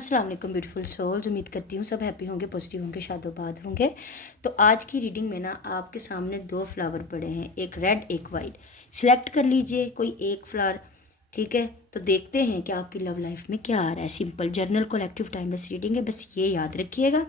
अस्सलाम वालेकुम beautiful souls. उम्मीद करती हूँ सब हैप्पी होंगे, पॉजिटिव होंगे, शादोबाद होंगे। तो आज की रीडिंग में ना आपके सामने दो फ्लावर पड़े हैं, एक रेड एक वाइट। सिलेक्ट कर लीजिए कोई एक फ्लावर, ठीक है। तो देखते हैं कि आपकी लव लाइफ में क्या आ रहा है। Simple journal collective timeless reading है, बस ये याद रखिएगा।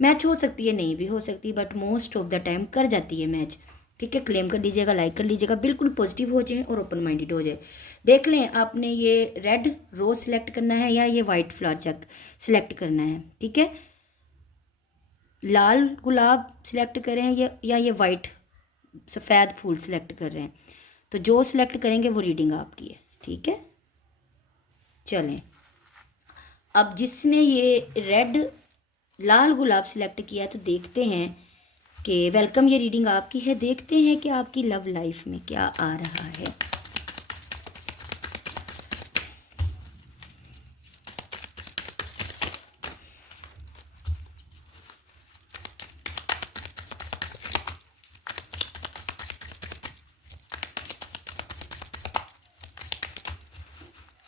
मैच हो सकती है, नहीं भी हो सकती, but most of the time कर जाती है मैच, ठीक है। क्लेम कर लीजिएगा, लाइक कर लीजिएगा, बिल्कुल पॉजिटिव हो जाए और ओपन माइंडेड हो जाए। देख लें आपने ये रेड रोज सिलेक्ट करना है या ये वाइट फ्लावर चेक सिलेक्ट करना है, ठीक है। लाल गुलाब सिलेक्ट करें या ये वाइट सफ़ेद फूल सिलेक्ट कर रहे हैं, तो जो सिलेक्ट करेंगे वो रीडिंग आपकी है, ठीक है। चलें, अब जिसने ये रेड लाल गुलाब सिलेक्ट किया तो देखते हैं कि वेलकम, ये रीडिंग आपकी है। देखते हैं कि आपकी लव लाइफ में क्या आ रहा है।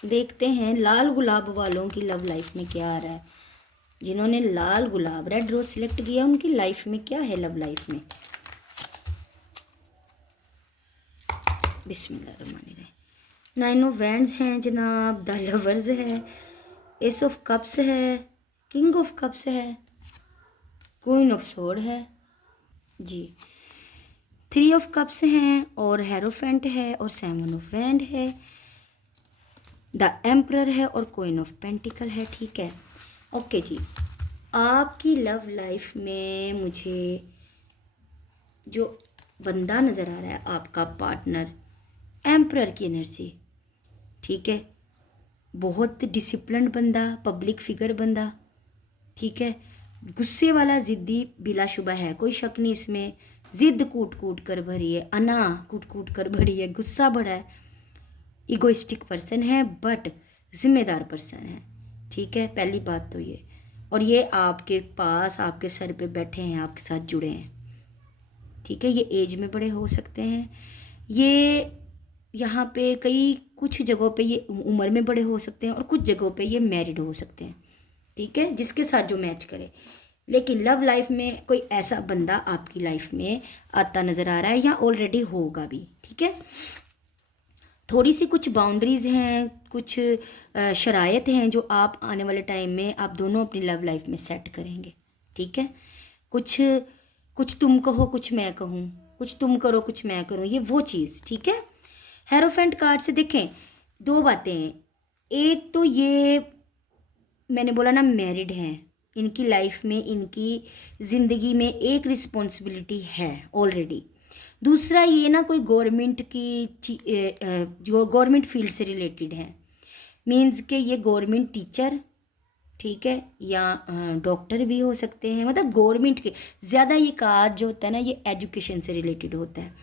देखते हैं लाल गुलाब वालों की लव लाइफ में क्या आ रहा है। जिन्होंने लाल गुलाब रेड रोज सिलेक्ट किया उनकी लाइफ में क्या है, लव लाइफ में। बिस्मिल्लाहिर्रहमानिर्रहीम। नाइन ऑफ वैंड्स हैं जनाब, द लवर्स है, एस ऑफ कप्स है, किंग ऑफ कप्स है, क्वीन ऑफ सोर्ड है जी, थ्री ऑफ कप्स हैं और हेरोफेंट है और सेवन ऑफ वैंड है, द एम्परर है और क्वीन ऑफ पेंटिकल है, ठीक है। ओके जी, आपकी लव लाइफ में मुझे जो बंदा नज़र आ रहा है, आपका पार्टनर, एम्परर की एनर्जी, ठीक है। बहुत डिसिप्लिन बंदा, पब्लिक फिगर बंदा, ठीक है। गुस्से वाला, ज़िद्दी बिलाशुबा है, कोई शक नहीं इसमें। ज़िद्द कूट कूट कर भरी है, अना कूट कूट कर भरी है, गुस्सा बड़ा है, इगोइस्टिक पर्सन है, बट ज़िम्मेदार पर्सन है, ठीक है। पहली बात तो ये, और ये आपके पास आपके सर पे बैठे हैं, आपके साथ जुड़े हैं, ठीक है। ये एज में बड़े हो सकते हैं, ये यहाँ पे कई कुछ जगहों पे ये उम्र में बड़े हो सकते हैं और कुछ जगहों पे ये मैरिड हो सकते हैं, ठीक है, जिसके साथ जो मैच करे। लेकिन लव लाइफ में कोई ऐसा बंदा आपकी लाइफ में आता नज़र आ रहा है या ऑलरेडी होगा भी, ठीक है। थोड़ी सी कुछ बाउंड्रीज़ हैं, कुछ शराइत हैं जो आप आने वाले टाइम में आप दोनों अपनी लव लाइफ में सेट करेंगे, ठीक है। कुछ कुछ तुम कहो कुछ मैं कहूँ, कुछ तुम करो कुछ मैं करूँ, ये वो चीज़, ठीक है। हेरोफेंट कार्ड से देखें दो बातें हैं। एक तो ये मैंने बोला ना, मैरिड हैं, इनकी लाइफ में इनकी ज़िंदगी में एक रिस्पॉन्सिबिलिटी है ऑलरेडी। दूसरा ये ना कोई गवर्नमेंट की जो गवर्नमेंट फील्ड से रिलेटेड है, मींस के ये गवर्नमेंट टीचर, ठीक है, या डॉक्टर भी हो सकते हैं, मतलब गवर्नमेंट के ज़्यादा ये कार्ड जो होता है ना ये एजुकेशन से रिलेटेड होता है।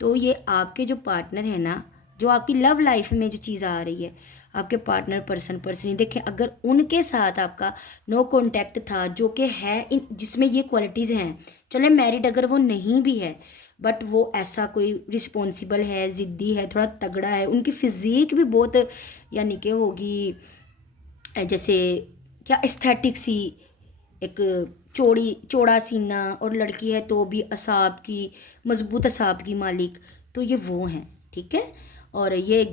तो ये आपके जो पार्टनर है ना, जो आपकी लव लाइफ में जो चीज़ आ रही है, आपके पार्टनर पर्सन ही देखें, अगर उनके साथ आपका नो कांटेक्ट था, जो कि है इन जिसमें ये क्वालिटीज़ हैं, चले मैरिड अगर वो नहीं भी है, बट वो ऐसा कोई रिस्पॉन्सिबल है, ज़िद्दी है, थोड़ा तगड़ा है, उनकी फिज़ीक भी बहुत यानी कि होगी जैसे क्या एस्थेटिक सी, एक चौड़ा सीना, और लड़की है तो भी असाब की, मजबूत असाब की मालिक, तो ये वो हैं, ठीक है। और ये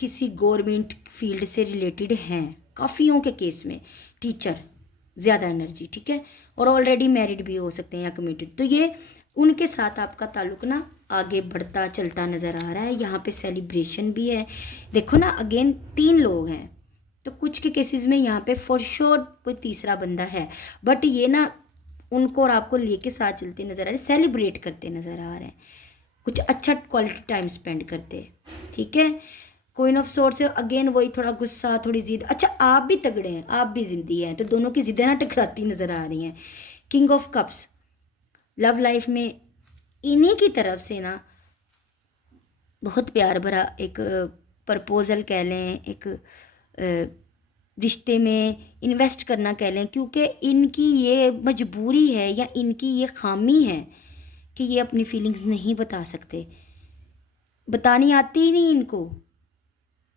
किसी गवर्नमेंट फील्ड से रिलेटेड हैं, काफ़ियों के केस में टीचर ज़्यादा एनर्जी, ठीक है। और ऑलरेडी मैरिड भी हो सकते हैं या कमिटेड। तो ये उनके साथ आपका ताल्लुक ना आगे बढ़ता चलता नज़र आ रहा है। यहाँ पे सेलिब्रेशन भी है, देखो ना, अगेन तीन लोग हैं, तो कुछ के केसेस में यहाँ पे फॉर श्योर कोई तीसरा बंदा है, बट ये ना उनको और आपको लेके साथ चलते नज़र आ रहे हैं, सेलिब्रेट करते नज़र आ रहे हैं, कुछ अच्छा क्वालिटी टाइम स्पेंड करते, ठीक है। क्वीन ऑफ सोर्ड्स से अगेन वही थोड़ा गुस्सा, थोड़ी जिद, अच्छा आप भी तगड़े हैं, आप भी जिद्दी हैं, तो दोनों की जिद्दें ना टकराती नज़र आ रही हैं। King of cups love life में इन्हीं की तरफ से ना बहुत प्यार भरा एक प्रपोजल कह लें, एक रिश्ते में इन्वेस्ट करना कह लें, क्योंकि इनकी ये मजबूरी है या इनकी ये खामी है कि ये अपनी फीलिंग्स नहीं बता सकते, बतानी आती ही नहीं इनको,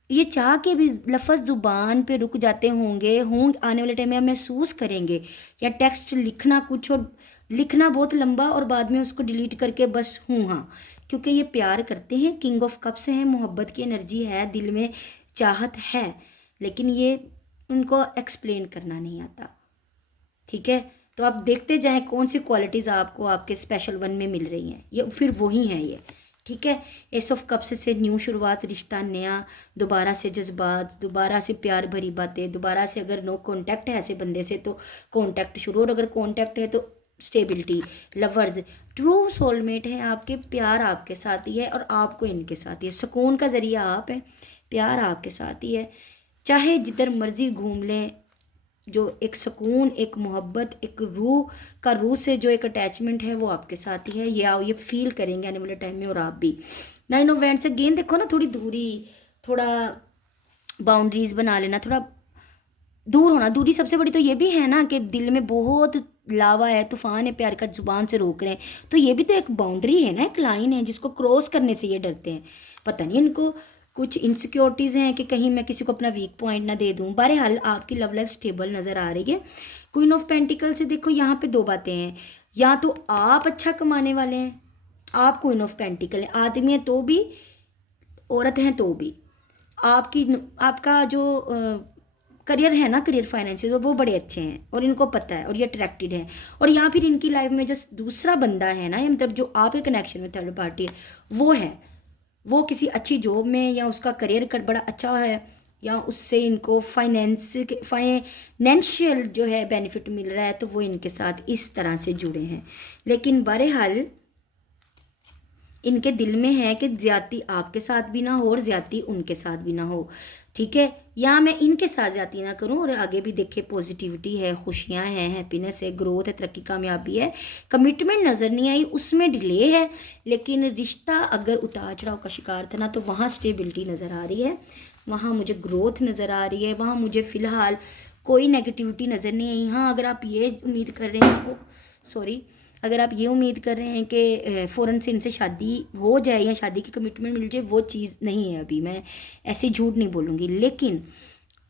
ये चाह के भी लफ्ज़ ज़ुबान पे रुक जाते होंगे आने वाले टाइम में आप महसूस करेंगे, या टेक्स्ट लिखना कुछ और लिखना बहुत लंबा और बाद में उसको डिलीट करके बस हूँ हाँ, क्योंकि ये प्यार करते हैं, किंग ऑफ कप्स हैं, मोहब्बत की एनर्जी है, दिल में चाहत है, लेकिन ये उनको एक्सप्लेन करना नहीं आता। ठीक है, तो आप देखते जाएं कौन सी क्वालिटीज़ आपको आपके स्पेशल वन में मिल रही हैं, ये फिर वही हैं ये। ठीक है, एस ऑफ कप्स से न्यू शुरुआत, रिश्ता नया, दोबारा से जज्बात, दोबारा से प्यार भरी बातें, दोबारा से अगर नो कांटेक्ट है ऐसे बंदे से तो कांटेक्ट शुरू, और अगर कांटेक्ट है तो स्टेबिलिटी, लवर्स, ट्रू सोलमेट है आपके, प्यार आपके साथ ही है और आपको इनके साथ ही है, सुकून का ज़रिया आप हैं, प्यार आपके साथ ही है, चाहे जिधर मर्जी घूम लें, जो एक सुकून, एक मोहब्बत, एक रूह से जो एक अटैचमेंट है वो आपके साथ ही है, ये फील करेंगे आने वाले टाइम में। और आप भी 9 ऑफ वैंड्स अगेन देखो ना, थोड़ी दूरी, थोड़ा बाउंड्रीज बना लेना, थोड़ा दूर होना। दूरी सबसे बड़ी तो ये भी है ना कि दिल में बहुत लावा है, तूफान है, प्यार का, जुबान से रोक रहे हैं, तो ये भी तो एक बाउंड्री है ना, एक लाइन है जिसको क्रॉस करने से ये डरते हैं। पता नहीं इनको कुछ इनसिक्योरिटीज़ हैं कि कहीं मैं किसी को अपना वीक पॉइंट ना दे दूं। बहरहाल आपकी लव लाइफ स्टेबल नज़र आ रही है। क्वीन ऑफ पेंटिकल से देखो यहाँ पे दो बातें हैं, या तो आप अच्छा कमाने वाले हैं, आप क्वीन ऑफ पेंटिकल हैं, आदमी हैं तो भी, औरत हैं तो भी, आपका जो करियर है ना, करियर फाइनेंशियल वो बड़े अच्छे हैं और इनको पता है और ये अट्रैक्टेड हैं। और या फिर इनकी लाइफ में जो दूसरा बंदा है ना, या मतलब जो आपके कनेक्शन में थर्ड पार्टी है, वो है, वो किसी अच्छी जॉब में, या उसका करियर बड़ा अच्छा है, या उससे इनको फाइनेंशियल जो है बेनिफिट मिल रहा है, तो वो इनके साथ इस तरह से जुड़े हैं। लेकिन बहरहाल इनके दिल में है कि ज़्यादती आपके साथ भी ना हो और ज़्यादती उनके साथ भी ना हो। ठीक है, या मैं इनके साथ ज़्यादती ना करूं और आगे भी देखे पॉजिटिविटी है, खुशियां हैं, हैप्पीनेस है, ग्रोथ है, तरक्की, कामयाबी है। कमिटमेंट नज़र नहीं आई, उसमें डिले है, लेकिन रिश्ता अगर उतार चढ़ाव का शिकार था ना, तो वहाँ स्टेबिलिटी नज़र आ रही है, वहाँ मुझे ग्रोथ नज़र आ रही है, वहाँ मुझे फ़िलहाल कोई नेगेटिविटी नज़र नहीं आई। हाँ, अगर आप ये उम्मीद कर रहे हैं, सॉरी, अगर आप ये उम्मीद कर रहे हैं कि फ़ौरन से इनसे शादी हो जाए या शादी की कमिटमेंट मिल जाए, वो चीज़ नहीं है अभी, मैं ऐसे झूठ नहीं बोलूँगी। लेकिन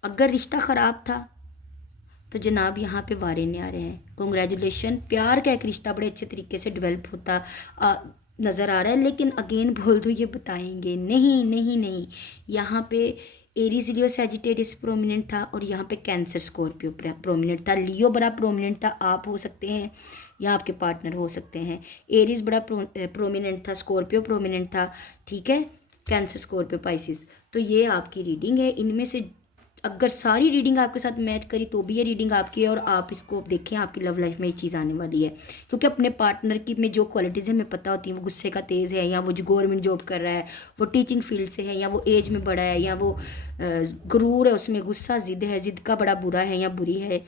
अगर रिश्ता ख़राब था तो जनाब यहाँ पे वारे न्यारे हैं, कॉन्ग्रेचुलेशन, प्यार का एक रिश्ता बड़े अच्छे तरीके से डेवलप होता नज़र आ रहा है। लेकिन अगेन बोल दूँ, ये बताएंगे नहीं नहीं नहीं, यहाँ पे एरीज लियो सैजिटेरियस प्रोमिनेंट था और यहाँ पे कैंसर स्कॉर्पियो प्रोमिनेंट था। लियो बड़ा प्रोमिनेंट था, आप हो सकते हैं या आपके पार्टनर हो सकते हैं। एरीज बड़ा प्रोमिनेंट था, स्कॉर्पियो प्रोमिनेंट था, ठीक है, कैंसर स्कॉर्पियो पाइसिस। तो ये आपकी रीडिंग है, इनमें से अगर सारी रीडिंग आपके साथ मैच करी तो भी ये रीडिंग आपकी है। और आप इसको देखें, आपकी लव लाइफ में ये चीज़ आने वाली है, क्योंकि अपने पार्टनर की में जो क्वालिटीज़ हमें पता होती हैं, वो गुस्से का तेज़ है, या वो जो गवर्नमेंट जॉब कर रहा है, वो टीचिंग फील्ड से है, या वो एज में बड़ा है, या वो गुरूर है, उसमें गुस्सा, ज़िद है, ज़िद का बड़ा बुरा है या बुरी है,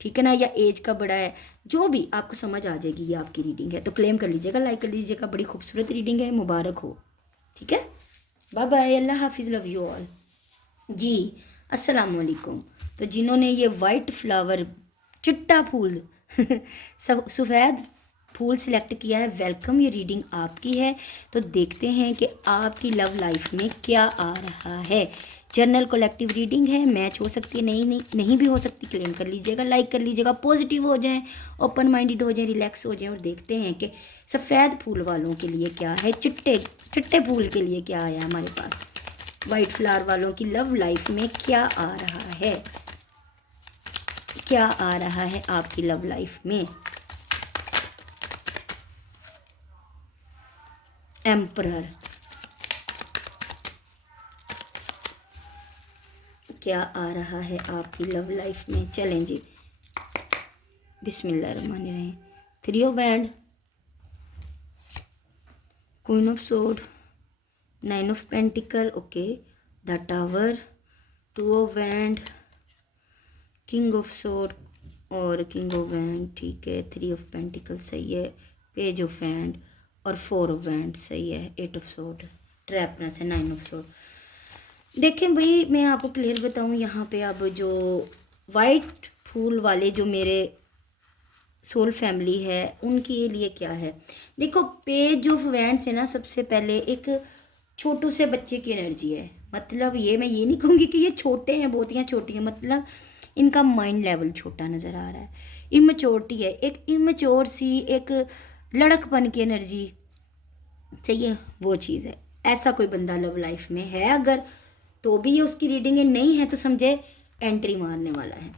ठीक है ना, या एज का बड़ा है, जो भी आपको समझ आ जाएगी। ये आपकी रीडिंग है, तो क्लेम कर लीजिएगा, लाइक कर लीजिएगा, बड़ी खूबसूरत रीडिंग है, मुबारक हो। ठीक है, बाय बाय, अल्लाह हाफिज़, लव यू ऑल जी, अस्सलाम वालेकुम। तो जिन्होंने ये वाइट फ्लावर, चिट्टा फूल सब सफ़ेद फूल सिलेक्ट किया है, वेलकम, ये रीडिंग आपकी है। तो देखते हैं कि आपकी लव लाइफ में क्या आ रहा है। जनरल कलेक्टिव रीडिंग है, मैच हो सकती है, नहीं भी हो सकती, क्लेम कर लीजिएगा, लाइक कर लीजिएगा, पॉजिटिव हो जाएं, ओपन माइंडेड हो जाएं, रिलैक्स हो जाएं। और देखते हैं कि सफ़ेद फूल वालों के लिए क्या है, चिट्टे फूल के लिए क्या आया हमारे पास, वाइट फ्लावर वालों की लव लाइफ में क्या आ रहा है, क्या आ रहा है आपकी लव लाइफ में। एम्परर, क्या आ रहा है आपकी लव लाइफ में। चलें जी, बिस्मिल्लाहिर्रहमानिर्रहीम। 3 of wand, queen of sword, 9 of pentacle, okay, the tower, 2 of wand, king of sword और किंग ऑफ वैंड, ठीक है, 3 ऑफ पेंटिकल सही है, पेज ऑफ वैंड और 4 ऑफ वैंड सही है, 8 ऑफ सोर्ड, ट्रैपनेस है, 9 ऑफ सोर्ड। देखें भाई, मैं आपको क्लियर बताऊं, यहाँ पे अब जो वाइट फूल वाले जो मेरे सोल फैमिली है, उनके लिए क्या है। देखो, पेज ऑफ वैंड से ना सबसे पहले एक छोटू से बच्चे की एनर्जी है, मतलब ये मैं ये नहीं कहूँगी कि ये छोटे हैं बहुत या छोटी हैं, मतलब इनका माइंड लेवल छोटा नज़र आ रहा है, इमेच्योरिटी है, एक इमेच्योर सी एक लड़कपन की एनर्जी, सही है, वो चीज़ है। ऐसा कोई बंदा लव लाइफ में है अगर, तो भी ये उसकी रीडिंग है, नहीं है तो समझे एंट्री मारने वाला है।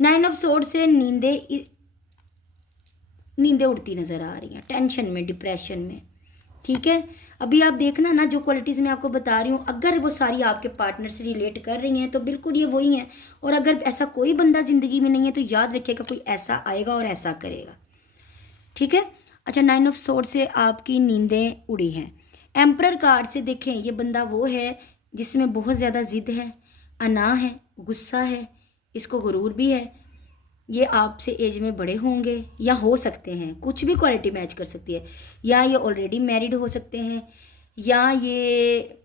9 ऑफ सोर्ड से नींदें उड़ती नज़र आ रही हैं, टेंशन में, डिप्रेशन में, ठीक है। अभी आप देखना ना, जो क्वालिटीज़ मैं आपको बता रही हूँ, अगर वो सारी आपके पार्टनर से रिलेट कर रही हैं तो बिल्कुल ये वही हैं। और अगर ऐसा कोई बंदा ज़िंदगी में नहीं है तो याद रखिएगा कोई ऐसा आएगा और ऐसा करेगा, ठीक है। अच्छा, 9 ऑफ सोर्ड से आपकी नींदें उड़ी हैं। एम्परर कार्ड से देखें, ये बंदा वो है जिसमें बहुत ज़्यादा ज़िद है, अना है, गुस्सा है, इसको गुरूर भी है। ये आपसे एज में बड़े होंगे या हो सकते हैं, कुछ भी क्वालिटी मैच कर सकती है, या ये ऑलरेडी मैरिड हो सकते हैं, या ये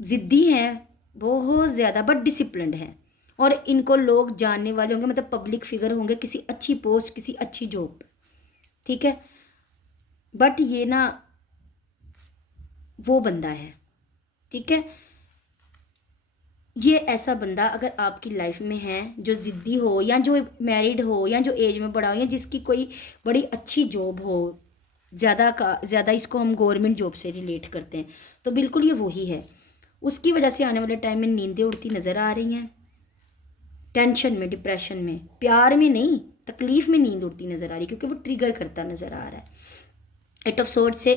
ज़िद्दी हैं बहुत ज़्यादा बट डिसिप्लिन्ड हैं, और इनको लोग जानने वाले होंगे, मतलब पब्लिक फिगर होंगे, किसी अच्छी पोस्ट, किसी अच्छी जॉब, ठीक है। बट ये ना वो बंदा है, ठीक है। ये ऐसा बंदा अगर आपकी लाइफ में है जो ज़िद्दी हो, या जो मैरिड हो, या जो एज में बड़ा हो, या जिसकी कोई बड़ी अच्छी जॉब हो, ज़्यादा इसको हम गवर्नमेंट जॉब से रिलेट करते हैं, तो बिल्कुल ये वही है। उसकी वजह से आने वाले टाइम में नींदें उड़ती नज़र आ रही हैं, टेंशन में, डिप्रेशन में, प्यार में नहीं, तकलीफ़ में नींद उड़ती नज़र आ रही है, क्योंकि वो ट्रिगर करता नज़र आ रहा है। 8 ऑफ सोर्ड से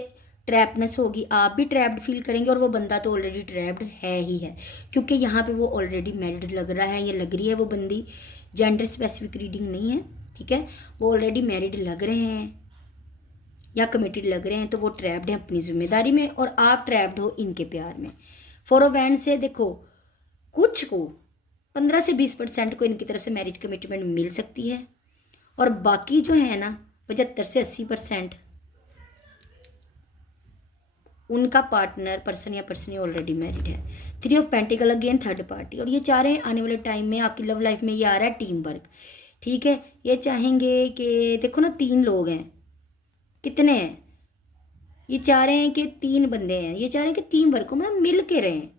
ट्रैपनेस होगी, आप भी ट्रैप्ड फील करेंगे, और वो बंदा तो ऑलरेडी ट्रैप्ड है ही है, क्योंकि यहाँ पे वो ऑलरेडी मैरिड लग रहा है, ये लग रही है वो बंदी, जेंडर स्पेसिफिक रीडिंग नहीं है, ठीक है। वो ऑलरेडी मैरिड लग रहे हैं या कमिटेड लग रहे हैं, तो वो ट्रैप्ड हैं अपनी जिम्मेदारी में, और आप ट्रैप्ड हो इनके प्यार में। 4 ऑफ वैंड से देखो, कुछ को 15 से 20% को इनकी तरफ से मैरिज कमिटमेंट मिल सकती है, और बाकी जो है ना 75 से 80% उनका पार्टनर, पर्सन या पर्सन ऑलरेडी मैरिड है। 3 of pentacle again third party, और ये चाह रहे हैं आने वाले टाइम में आपकी लव लाइफ में ये आ रहा है टीम वर्क, ठीक है। ये चाहेंगे कि देखो ना 3 लोग हैं, कितने हैं, ये चाह रहे हैं कि 3 बंदे हैं, ये चाह रहे हैं कि टीम वर्क को मतलब मिल के रहें,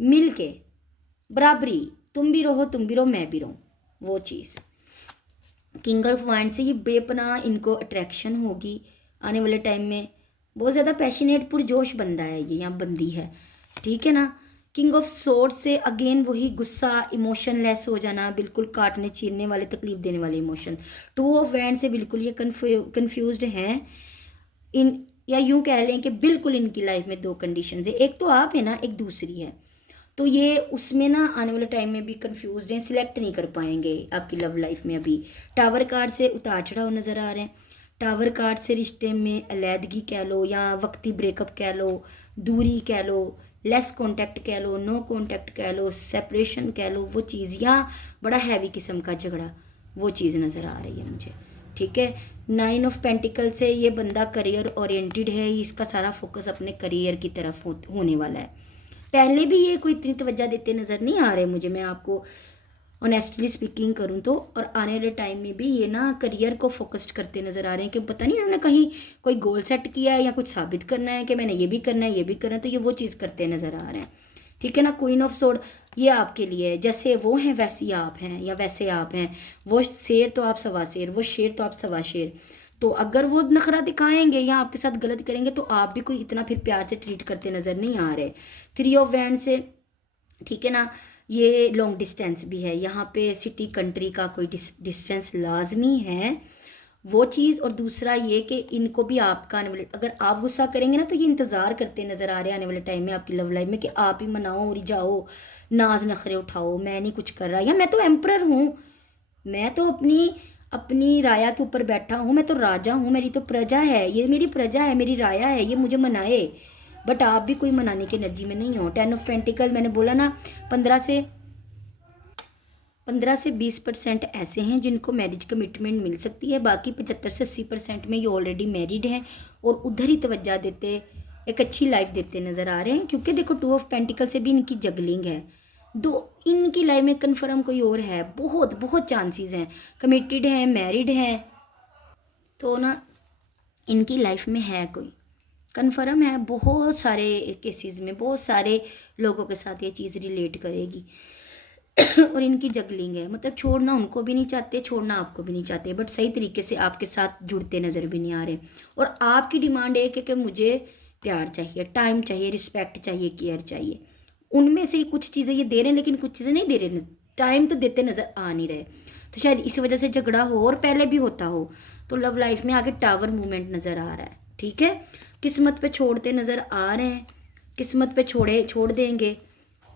मिल के बराबरी, तुम भी रहो मैं भी रहूँ, वो चीज़। किंग ऑफ वाइंड से ये बेपनाह इनको अट्रैक्शन होगी आने वाले टाइम में, बहुत ज़्यादा पैशनेट पुरजोश बंदा है ये, यहाँ बंदी है, ठीक है ना। किंग ऑफ सोर्ड से अगेन वही गुस्सा, इमोशनलेस हो जाना, बिल्कुल काटने चीरने वाले, तकलीफ देने वाले इमोशन। 2 ऑफ वैंड से बिल्कुल ये कन्फ्यूज्ड हैं इन, या यूँ कह लें कि बिल्कुल इनकी लाइफ में 2 कंडीशन है, एक तो आप है ना, एक दूसरी है, तो ये उसमें ना आने वाले टाइम में भी कंफ्यूज हैं, सिलेक्ट नहीं कर पाएंगे आपकी लव लाइफ में अभी। टावर कार्ड से उतार चढ़ाव नज़र आ रहे हैं, टावर कार्ड से रिश्ते में अलैदगी कह लो, या वक्ती ब्रेकअप कह लो, दूरी कह लो, लेस कांटेक्ट कह लो, नो कांटेक्ट कह लो, सेपरेशन कह लो, वो चीज़, या बड़ा हैवी किस्म का झगड़ा, वो चीज़ नज़र आ रही है मुझे, ठीक है। 9 ऑफ पेंटिकल से ये बंदा करियर ओरिएंटेड है, इसका सारा फोकस अपने करियर की तरफ होने वाला है। पहले भी ये कोई इतनी तवज्जो देते नज़र नहीं आ रहे मुझे, मैं आपको ऑनेस्टली स्पीकिंग करूँ तो, और आने वाले टाइम में भी ये ना करियर को फोकस्ड करते नज़र आ रहे हैं, कि पता नहीं उन्होंने कहीं कोई गोल सेट किया है या कुछ साबित करना है कि मैंने ये भी करना है, ये भी करना है, तो ये वो चीज़ करते नज़र आ रहे हैं, ठीक है ना। क्वीन ऑफ सोर्ड ये आपके लिए है, जैसे वो हैं वैसी आप हैं, या वैसे आप हैं, वो शेर तो आप सवा शेर, वो शेर तो आप सवा शेर, तो अगर वो नखरा दिखाएंगे या आपके साथ गलत करेंगे तो आप भी कोई इतना फिर प्यार से ट्रीट करते नज़र नहीं आ रहे। 3 ऑफ वैंड से, ठीक है ना, ये लॉन्ग डिस्टेंस भी है, यहाँ पे सिटी कंट्री का कोई डिस्टेंस लाजमी है, वो चीज़। और दूसरा ये कि इनको भी आपका आने वाले, अगर आप गुस्सा करेंगे ना तो ये इंतज़ार करते नज़र आ रहे हैं आने वाले टाइम में आपकी लव लाइफ में, कि आप ही मनाओ और जाओ, नाज नखरे उठाओ, मैं नहीं कुछ कर रहा, या मैं तो एम्परर हूँ, मैं तो अपनी अपनी राया के ऊपर बैठा हूँ, मैं तो राजा हूँ, मेरी तो प्रजा है, ये मेरी प्रजा है, मेरी राया है, ये मुझे मनाए। बट आप भी कोई मनाने की एनर्जी में नहीं हो। 10 ऑफ पेंटिकल मैंने बोला ना, 15 से 20% ऐसे हैं जिनको मैरिज कमिटमेंट मिल सकती है, बाकी 75 से 80% में ये ऑलरेडी मैरिड हैं और उधर ही तवज्जो देते, एक अच्छी लाइफ देते नज़र आ रहे हैं। क्योंकि देखो 2 ऑफ पेंटिकल से भी इनकी जगलिंग है, दो इनकी लाइफ में कन्फर्म कोई और है, बहुत बहुत चांसेस हैं, कमिटेड हैं, मैरिड हैं, तो ना इनकी लाइफ में है कोई, कन्फर्म है, बहुत सारे केसेस में बहुत सारे लोगों के साथ ये चीज़ रिलेट करेगी। और इनकी जगलिंग है, मतलब छोड़ना उनको भी नहीं चाहते, छोड़ना आपको भी नहीं चाहते, बट सही तरीके से आपके साथ जुड़ते नज़र भी नहीं आ रहे। और आपकी डिमांड एक है कि मुझे प्यार चाहिए, टाइम चाहिए, रिस्पेक्ट चाहिए, केयर चाहिए। उनमें से ही कुछ चीज़ें ये दे रहे हैं, लेकिन कुछ चीज़ें नहीं दे रहे, टाइम तो देते नज़र आ नहीं रहे। तो शायद इसी वजह से झगड़ा हो, और पहले भी होता हो। तो लव लाइफ में आगे टावर मूवमेंट नज़र आ रहा है, ठीक है। किस्मत पे छोड़ते नज़र आ रहे हैं, किस्मत पे छोड़ देंगे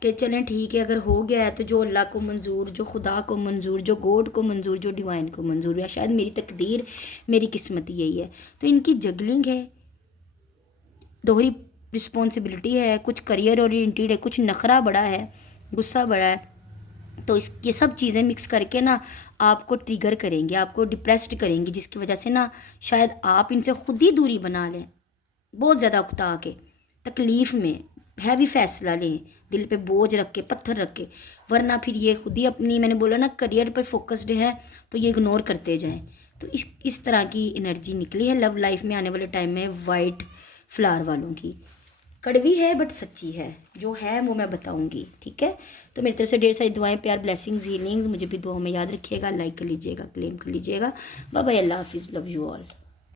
कि चलें ठीक है, अगर हो गया है तो जो अल्लाह को मंजूर, जो खुदा को मंजूर, जो गॉड को मंजूर, जो डिवाइन को मंजूर है, शायद मेरी तकदीर, मेरी किस्मत यही है। तो इनकी जगलिंग है, दोहरी रिस्पॉन्सिबिलिटी है, कुछ करियर ओरिएंटेड है, कुछ नखरा बड़ा है, गुस्सा बड़ा है। तो इस ये सब चीज़ें मिक्स करके ना आपको ट्रिगर करेंगे, आपको डिप्रेस्ड करेंगी, जिसकी वजह से ना शायद आप इनसे खुद ही दूरी बना लें, बहुत ज़्यादा उकता के, तकलीफ़ में हैवी फैसला लें, दिल पे बोझ रख के, पत्थर रख के। वरना फिर ये खुद ही अपनी, मैंने बोला ना करियर पर फोकस्ड है, तो ये इग्नोर करते जाएं। तो इस तरह की एनर्जी निकली है लव लाइफ में आने वाले टाइम में वाइट फ्लावर वालों की। कड़वी है बट सच्ची है, जो है वो मैं बताऊंगी, ठीक है। तो मेरी तरफ से ढेर सारी दुआएं, प्यार, ब्लेसिंग्स, हीलिंग्स, मुझे भी दुआओं में याद रखिएगा, लाइक कर लीजिएगा, क्लेम कर लीजिएगा। बाय बाय, अल्लाह हाफिज़, लव यू ऑल।